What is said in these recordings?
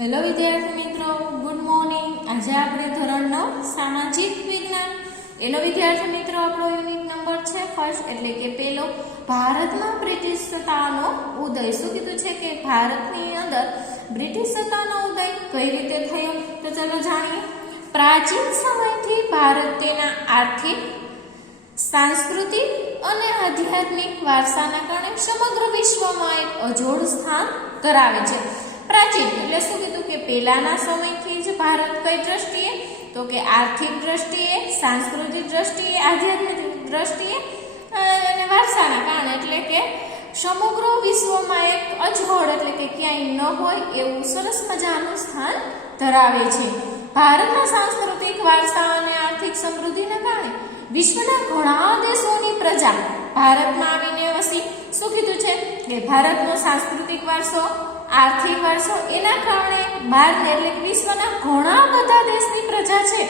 Hello વિદ્યાર્થી મિત્રો, good morning. આજે આપણે ધોરણ 9 સામાજિક વિજ્ઞાન એનો વિદ્યાર્થી મિત્રો આપણો યુનિટ નંબર છે ફર્સ્ટ, એટલે કે પહેલો, ભારતમાં બ્રિટિશ સત્તાનો ઉદય. શું કીધું છે કે ભારતની અંદર બ્રિટિશ સત્તાનો ઉદય કઈ રીતે થયો, તો ચલો જાણીએ. પ્રાચીન સમયથી ભારત તેના આર્થિક, સાંસ્કૃતિક અને આધ્યાત્મિક વારસાના કારણે સમગ્ર વિશ્વમાં એક અજોડ સ્થાન ધરાવે છે. પ્રાચીન એટલે શું કીધું કે પહેલાના સમયથી જ ભારત કઈ દ્રષ્ટિએ, તો કે આર્થિક દ્રષ્ટિએ, સાંસ્કૃતિક દ્રષ્ટિએ, આધ્યાત્મિક દ્રષ્ટિએ અને વારસાના કારણે એટલે કે સમગ્ર વિશ્વમાં એક અજોડ એટલે કે ક્યાંય ન હોય એવું સરસ મજાનું સ્થાન ધરાવે છે. ભારતના સાંસ્કૃતિક વારસા અને આર્થિક સમૃદ્ધિના કારણે વિશ્વના ઘણા દેશોની પ્રજા ભારતમાં આવીને વસી. શું કીધું છે કે ભારતનો સાંસ્કૃતિક વારસો, આર્થિક વારસો એના કારણે બહાર એટલે કે વિશ્વના ઘણા બધા દેશની પ્રજા છે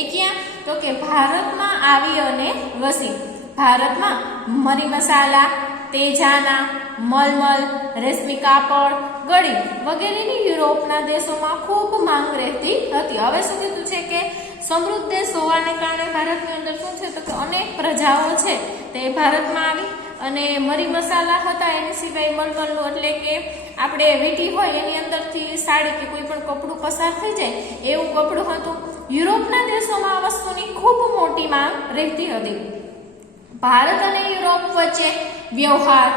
એ ક્યાં, તો કે ભારતમાં આવી અને વસી. ભારતમાં મરી મસાલા, તેજાના, મલમલ, રેશમી કાપડ, ગળી વગેરેની યુરોપના દેશોમાં ખૂબ માંગ રહેતી હતી. હવે શું કીધું છે કે સમૃદ્ધ દેશ હોવાને કારણે ભારતની અંદર શું છે તો કે અનેક પ્રજાઓ છે તે ભારતમાં આવી અને મરી મસાલા હતા, એની સિવાય મલમલનું એટલે કે આપણે વીંટી હોય એની અંદરથી સાડી કે કોઈ પણ કપડું પસાર થઈ જાય એવું કપડું હતું. યુરોપના દેશોમાં આ વસ્તુની ખૂબ મોટી માંગ રહેતી હતી. ભારત અને યુરોપ વચ્ચે વ્યવહાર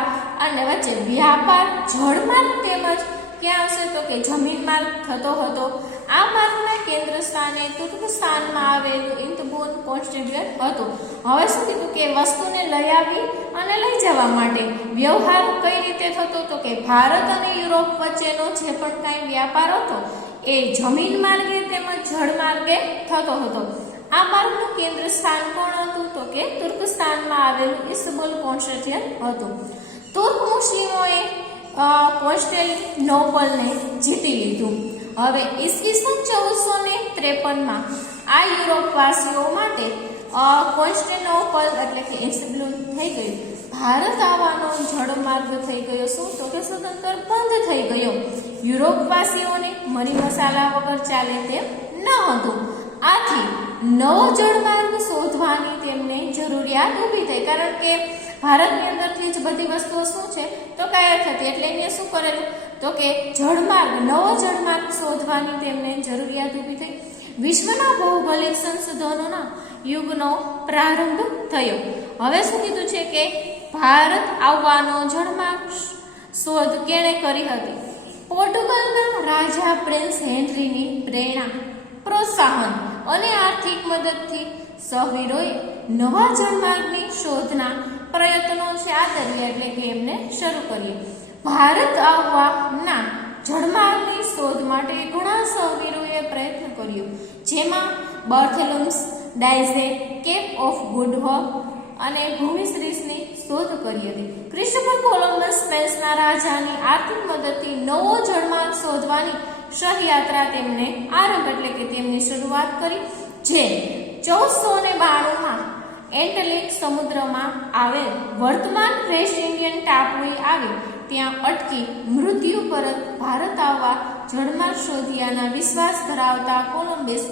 અને વચ્ચે વ્યાપાર જળમાર્ગ તેમજ ક્યાં આવશે તો કે જમીન માર્ગ થતો હતો. આ માર્ગના કેન્દ્ર સ્થાને તુર્કસ્તાનમાં આવેલું ઇસ્તંબુલ કોન્સ્ટેન્ટિનોપલ હતું. હવે શું કીધું કે વસ્તુને લઈ આવી અને લઈ જવા માટે વ્યવહાર કઈ રીતે થતો, તો કે ભારત અને યુરોપ વચ્ચેનો જે પણ કાંઈ વ્યાપાર હતો એ જમીન માર્ગે તેમજ જળ માર્ગે થતો હતો. આ માર્ગનું કેન્દ્ર સ્થાન કોણ હતું, તો કે તુર્કસ્તાનમાં આવેલું ઇસ્તંબુલ કોન્સ્ટેન્ટિનોપલ હતું. તુર્ક મુસ્લિમોએ કોન્સ્ટેન્ટિનોપલને જીતી લીધું. હવે ઈસવીસન 1453માં આ યુરોપવાસીઓ માટે કોન્સ્ટેન્ટિનોપલ એટલે કે ઇસ્તંબુલ થઈ ગયું. ભારત આવવાનો જળમાર્ગ થઈ ગયો. શું તો કે સદંતર બંધ થઈ ગયો. યુરોપવાસીઓને મરી મસાલા વગર ચાલે તેમ ન હતું. આથી નવો જળમાર્ગ શોધવાની તેમને જરૂરિયાત ઊભી થઈ, કારણ કે ભારતની અંદરથી જ બધી વસ્તુઓ શું છે તો કાયર થતી, એટલે એને શું કરેલું તો કે જળમાર્ગ, નવો જળમાર્ગ શોધવાની તેમને જરૂરિયાત ઊભી થઈ. વિશ્વના ભૌગોલિક સંશોધનોના યુગનો પ્રારંભ થયો. હવે શું કીધું છે કે ભારત આવવાનો જળમાર્ગ શોધ કેણે કરી હતી? પોર્ટુગલના રાજા પ્રિન્સ હેનરીની પ્રેરણા, પ્રોત્સાહન અને આર્થિક મદદથી સહવીરોએ નવા જળમાર્ગની શોધના પ્રયત્નો છે આ દરિયા એટલે કે એમને શરૂ કરીએ. ભારત આવવાના જળમાર્ગની શોધ માટે ઘણા સહવીરોએ પ્રયત્ન કર્યો, જેમાં બર્થેલુમ્સ ડાયઝે, કેપ ઓફ ગુડ હોપ અને ભૂમિશ્રીસની શોધ કરી હતી. ક્રિસ્ટોફર કોલંબસ સ્પેન્સના રાજાની આર્થિક મદદથી નવો જળમાર્ગ શોધવાની સહયાત્રા તેમને આરંભ એટલે કે તેમની શરૂઆત કરી, જે 1492માં એટલાન્ટિક સમુદ્રમાં આવેલ વર્તમાન વેસ્ટ ઇન્ડિયન ટાપુએ આવી ત્યાં અટકી મૃત્યુ પરત ભારત આવવા જળમાર્ગ શોધ્યાના વિશ્વાસ ધરાવતા કોલંબસ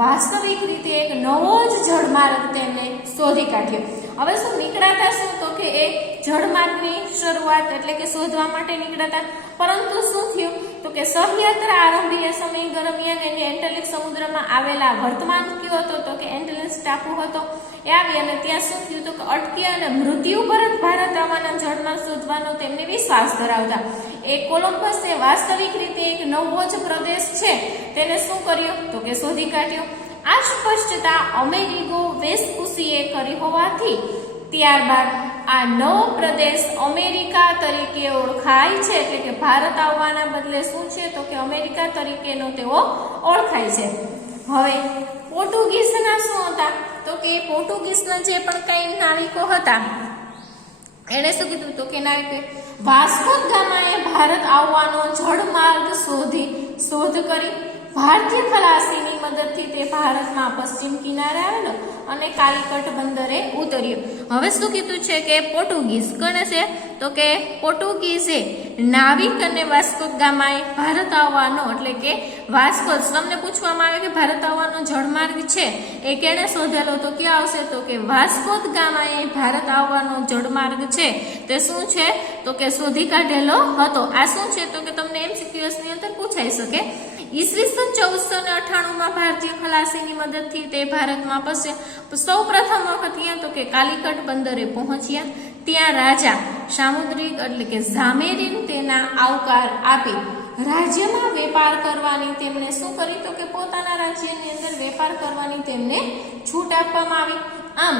વાસ્તવિક રીતે એક નવો જ જળમાર્ગ તેમને શોધી કાઢ્યો. હવે શું નીકળાતા શું તો કે એક જળમાર્ગની શરૂઆત એટલે કે શોધવા માટે નીકળાતા, પરંતુ શું થયું તો કે સહયાત્રા આરંભી સમય દરમિયાન એને એટલાન્ટિક સમુદ્રમાં આવેલા વર્તમાન કયો હતો તો કે એટલાન્ટિક ટાપુ હતો એ આવી અને ત્યાં શું થયું તો કે અટકી અને મૃત્યુ પરત ભારત આવવાના જળમાર્ગ શોધવાનો તેમને વિશ્વાસ ધરાવતા એ કોલંબસે વાસ્તવિક રીતે એક નવો જ પ્રદેશ છે તેને શું કર્યો તો કે શોધી કાઢ્યો. આ સ્પષ્ટતા અમેરિગો વેસ્પુસીએ કરી હોવાથી ત્યારબાદ આ નવો પ્રદેશ અમેરિકા તરીકે ઓળખાય છે, એટલે કે ભારત આવવાના બદલે શું છે તો કે અમેરિકા તરીકેનો તેઓ ઓળખાય છે. હવે પોર્ટુગીઝના શું હતા તો કે પોર્ટુગીઝના જે પણ કઈ નાવિકો હતા એને શું કીધું તો કે નાવિકે વાસ્કો દ ગામાએ ભારત આવવાનો જળમાર્ગ શોધ કરી. ભારતીય ખલાસીની મદદથી તે ભારતમાં પશ્ચિમ કિનારે આવેલો અને કાલિકટ બંદરે ઉતર્યો. હવે શું કીધું છે કે પોર્ટુગીઝ કોણે છે તો કે પોર્ટુગીઝે નાવિક અને વાસ્કો ગામાએ ભારત આવવાનો એટલે કે વાસ્કો, તમને પૂછવામાં આવે કે ભારત આવવાનો જળમાર્ગ છે એ કેણે શોધેલો તો ક્યાં આવશે તો કે વાસ્કો ગામાએ ભારત આવવાનો જળમાર્ગ છે તે શું છે તો કે શોધી કાઢેલો હતો. આ શું છે તો કે તમને MCQs ની અંદર પૂછાઈ શકે. ઈસવીસન 1498 ભારતીય ખલાસીની મદદથી તે ભારતમાં સૌ પ્રથમ વખત ક્યાં તો કે કાલિકટ બંદરે પહોંચ્યા. ત્યાં રાજા સામુદ્રિક એટલે કે ઝામેરીન તેના આવકાર આપી રાજ્યમાં વેપાર કરવાની તેમણે શું કરી તો કે પોતાના રાજ્યની અંદર વેપાર કરવાની તેમને છૂટ આપવામાં આવી. આમ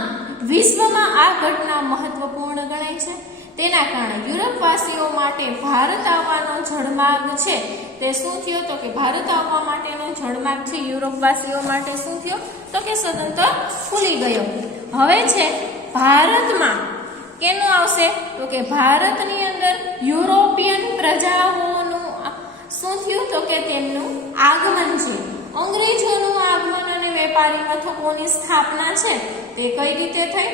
વિશ્વમાં આ ઘટના મહત્વપૂર્ણ ગણાય છે. તેના કારણે યુરોપવાસીઓ માટે ભારત આવવાનો જળમાર્ગ છે તે શું થયો તો કે ભારત આવવા માટેનો જળમાર્ગ છે યુરોપવાસીઓ માટે શું થયો તો કે સ્વતંત્ર ખુલી ગયો. હવે છે ભારતમાં કેનું આવશે તો કે ભારતની અંદર યુરોપિયન પ્રજાઓનું શું થયું તો કે તેમનું આગમન છે. અંગ્રેજોનું આગમન અને વેપારી મથકોની સ્થાપના છે તે કઈ રીતે થઈ.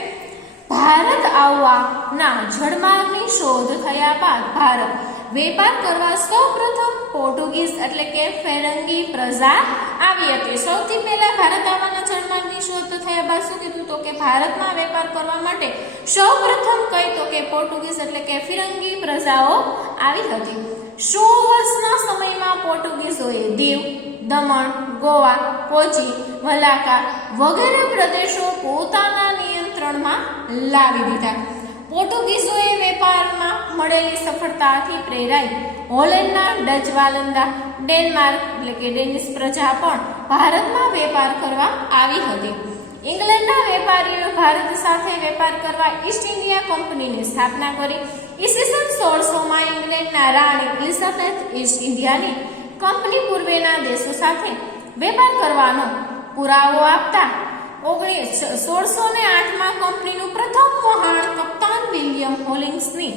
ભારત આવવાના જળમાર્ગની શોધ થયા બાદ ભારત વેપાર કરવા સૌપ્રથમ પોર્ટુગીઝ એટલે કે ફેરંગી પ્રજા આવી હતી. સૌથી પહેલા ભારત આવવાના જળમાર્ગની શોધ થયા બાદ શું કીધું તો કે ભારતમાં વેપાર કરવા માટે સૌપ્રથમ કઈ તો કે પોર્ટુગીઝ એટલે કે ફિરંગી પ્રજાઓ આવી હતી. 100 વર્ષના સમયમાં પોર્ટુગીઝોએ દીવ, દમણ, ગોવા, કોચી, મલાકા વગેરે પ્રદેશો પોતાના નિયંત્રણમાં લાવી દીધા. પોર્ટુગીઝોએ વેપારમાં મળેલી સફળતાથી પ્રેરાઈ હોલેન્ડના ડચ વાલંદા, ડેનમાર્ક એટલે કે ડેનિશ પ્રજા પણ ભારતમાં વેપાર કરવા આવી હતી. ઇંગ્લેન્ડના વેપારીઓ ભારત સાથે વેપાર કરવા ઈસ્ટ ઇન્ડિયા કંપનીની સ્થાપના કરી. ઈસવીસન 1600માં ઇંગ્લેન્ડના રાણી એલિઝાબેથ ઈસ્ટ ઇન્ડિયાની કંપની પૂર્વેના દેશો સાથે વેપાર કરવાનો પુરાવો આપતા 1608માં કંપનીનું પ્રથમ વહાણ કપ્તાન વિલિયમ હોલિંગ્સની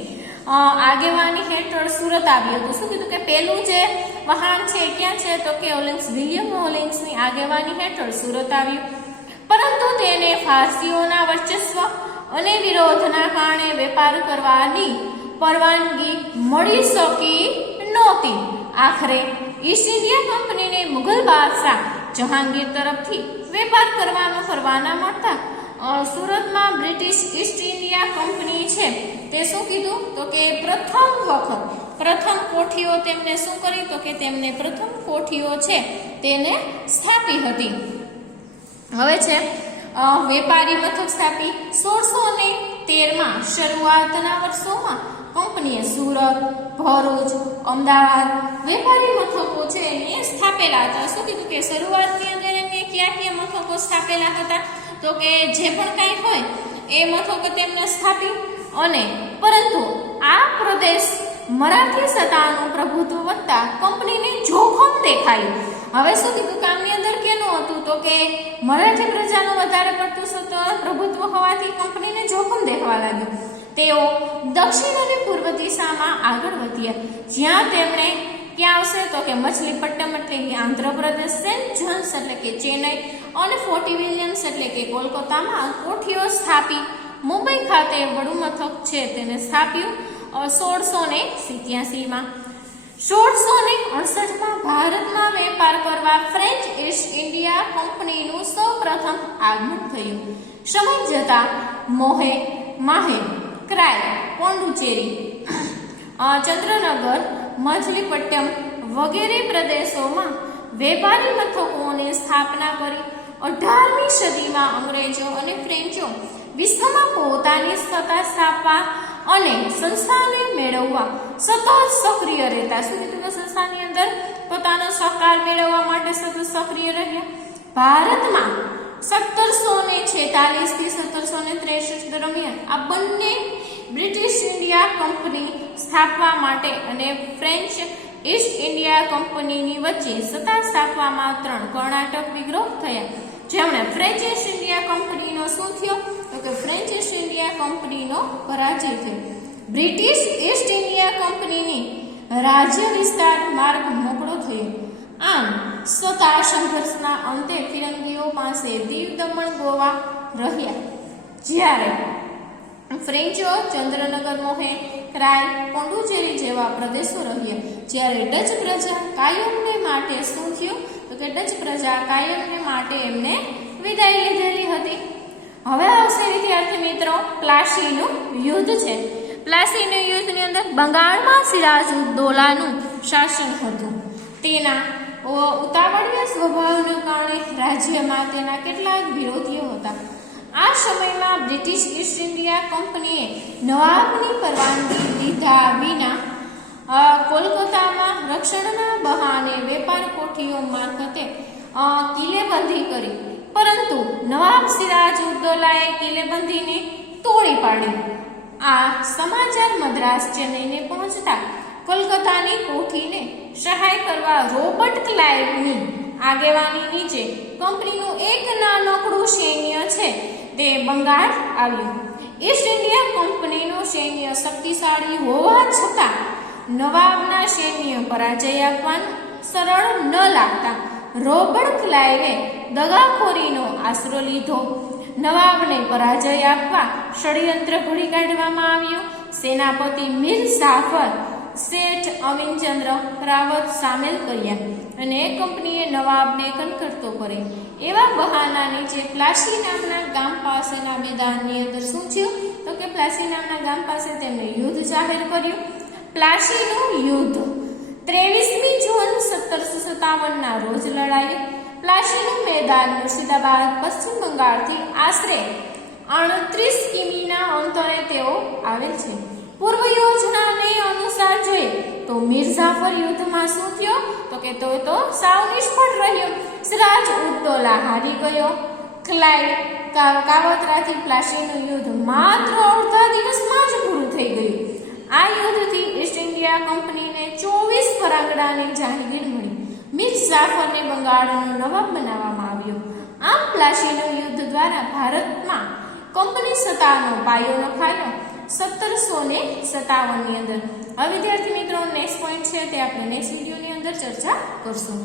આગેવાની હેઠળ સુરત આવ્યું હતું. શું કીધું કે પહેલું જે વહાણ છે ક્યાં છે તો કે વિલિયમ હોલિંગ્સની આગેવાની હેઠળ સુરત આવ્યું. પરંતુ તેને ફારસીઓના વર્ચસ્વ અને વિરોધના કારણે વેપાર કરવાની પરવાનગી મળી શકી નહોતી. આખરે ઈસ્ટ ઇન્ડિયા કંપનીને મુઘલ બાદશાહ જહાંગીર તરફથી વેપાર કરવાનો પરવાના મળતા સુરતમાં બ્રિટિશ ઈસ્ટ ઇન્ડિયા કંપની છે તે શું કીધું તો કે પ્રથમ કોઠીઓ તેમને શું કરી તો કે તેમને પ્રથમ કોઠીઓ છે તેને સ્થાપી હતી. હવે છે વેપારી મથક સ્થાપી. 1613માં શરૂઆતના વર્ષોમાં કંપનીએ સુરત, ભરૂચ, અમદાવાદ વેપારી મથકો છે એને સ્થાપેલા હતા. શું કીધું કે શરૂઆતની અંદર એમને કયા મથકો સ્થાપેલા હતા તો કે જે પણ કંઈ હોય એ મથકો તેમને સ્થાપી. અને પરંતુ આ પ્રદેશ મરાઠી સત્તાનું પ્રભુત્વ વધતા કંપનીને જોખમ દેખાયું. હવે શું કીધું કામની અંદર કેનું હતું તો કે મરાઠી પ્રજાનું વધારે પડતું પ્રભુત્વ હોવાથી કંપનીને જોખમ દેખાવા લાગ્યું. તેઓ દક્ષિણ અને પૂર્વ દિશામાં આગળ વધ્યા, જ્યાં તેમણે ક્યાં આવશે તો કે મછલીપટ્ટમ એટલે કે આંધ્રપ્રદેશ, સેન્ટ જોન્સ એટલે કે ચેન્નઈ અને ફોર્ટ વિલિયમ્સ એટલે કે કોલકાતામાં કોઠીઓ સ્થાપી. મુંબઈ ખાતે વડુ મથક છે તેને સ્થાપ્યું 1687માં. 1668માં ભારતમાં વેપાર કરવા ફ્રેન્ચ ઈસ્ટ ઇન્ડિયા કંપનીનું સૌપ્રથમ આગમન થયું. સમય જતા માહે, ક્રાય, પોંડુચેરી, ચંદ્રનગર, મછલીપટ્ટમ વગેરે પ્રદેશોમાં વેપારી મથકોની સ્થાપના કરી. 18મી સદીમાં અંગ્રેજો અને ફ્રેન્ચો વિશ્વમાં પોતાની સત્તા સ્થાપવા અને સંસ્થાને મેળવવા સતત સક્રિય રહેતા. શું કીધું સંસ્થાની અંદર પોતાનો સહકાર મેળવવા માટે સતત સક્રિય રહ્યા. ભારતમાં 1746 થી 1763 દરમિયાન આ બંને બ્રિટિશ ઇન્ડિયા કંપની સ્થાપવા માટે અને ફ્રેન્ચ ઈસ્ટ ઇન્ડિયા કંપનીની વચ્ચે સત્તા સ્થાપવામાં 3 કર્ણાટક વિગ્રહ થયા, જેમણે ફ્રેન્ચ ઈસ્ટ ઇન્ડિયા કંપનીનો શું થયો તો કે ફ્રેન્ચ ઈસ્ટ ઇન્ડિયા કંપનીનો પરાજય થયો. બ્રિટિશ ઈસ્ટ ઇન્ડિયા કંપનીની રાજ્ય વિસ્તાર માર્ગ મોકળો થયો. છતાં સંઘર્ષના અંતે ફિરંગીઓ પાસે દીવ દમણ ગોવા રહ્યા, જ્યારે ફ્રેન્ચો ચંદ્રનગર મોહે ક્રાય પોંડુચેરી જેવા પ્રદેશો રહ્યા, જ્યારે ડચ પ્રજા કાયમને માટે શું થયું તો કે ડચ પ્રજા કાયમને માટે એમને વિદાય લીધેલી હતી. હવે આવશે વિદ્યાર્થી મિત્રો પ્લાસીનું યુદ્ધ છે. પ્લાસીનું યુદ્ધની અંદર બંગાળમાં સિરાજુદ્દૌલાનું શાસન હતું. તેના ઉતાવળિયા સ્વભાવને કારણે રાજ્યમાં તેના કેટલાક વિરોધીઓ હતા. આ સમયમાં બ્રિટિશ ઈસ્ટ ઇન્ડિયા કંપનીએ નવાબની પરવાનગી લીધા વિના કોલકાતામાં રક્ષણના બહાને વેપાર કોઠીઓ મારફતે કિલ્લેબંધી કરી, પરંતુ નવાબ સિરાજુદ્દૌલાએ કિલ્લેબંધીને તોડી પાડી. આ સમાચાર મદ્રાસ ચેન્નઈને પહોંચતા કોલકાતાની કોઠીને સહાય કરવા રોબર્ટ ક્લાઇવની આગેવાની નીચે કંપનીનું એક નાનકડું સૈન્ય છે તે બંગાળ આવ્યું. ઈસ્ટ ઇન્ડિયા કંપનીનું સૈન્ય શક્તિશાળી હોવા છતાં નવાબના સૈન્ય પરાજય આપવાનું સરળ ન લાગતા રોબર્ટ ક્લાઇવે દગાખોરીનો આશરો લીધો. નવાબને પરાજય આપવા ષડયંત્ર ઘડી કાઢવામાં આવ્યું. સેનાપતિ મીર જાફર, શેઠ અમીનચંદ્ર રાવત સામેલ કર્યા અને કંપનીએ નવાબને કનકરતો કરે. એવા બહાના નીચે પ્લાસી નામના ગામ પાસેના મેદાનની અંદર શું થયું તો કે પ્લાસી નામના ગામ પાસે તેમણે યુદ્ધ જાહેર કર્યું. પ્લાસીનું યુદ્ધ 23મી જૂન 1757ના રોજ લડાયું. પ્લાસીનું મેદાન મુર્શિદાબાદ પશ્ચિમ બંગાળથી આશરે 38 કિમીના અંતરે તેઓ આવેલ છે. પૂર્વ યોજનાને અનુસાર જોઈએ તો મીર જાફર યુદ્ધમાં શું થયો તો કે તો સાવ નિષ્ફળ રહ્યો. સિરાજઉદ્દૌલા હારી ગયો. ક્લાઇવ કાવતરાથી પ્લાસીનું યુદ્ધ માત્ર અડધા દિવસમાં જ પૂરું થઈ ગયું. આ યુદ્ધથી ઈસ્ટ ઇન્ડિયા કંપનીને 24 ફરાંગડાની જાગીર મળી. મીર જાફરને બંગાળનો નવાબ બનાવવામાં આવ્યો. આમ પ્લાસીનું યુદ્ધ દ્વારા ભારતમાં કંપની સત્તાનો પાયો નખાયો 1757ની અંદર. હવે વિદ્યાર્થી મિત્રો નેક્સ્ટ પોઈન્ટ છે તે આપણે નેક્સ્ટ વિડીયોની અંદર ચર્ચા કરશું.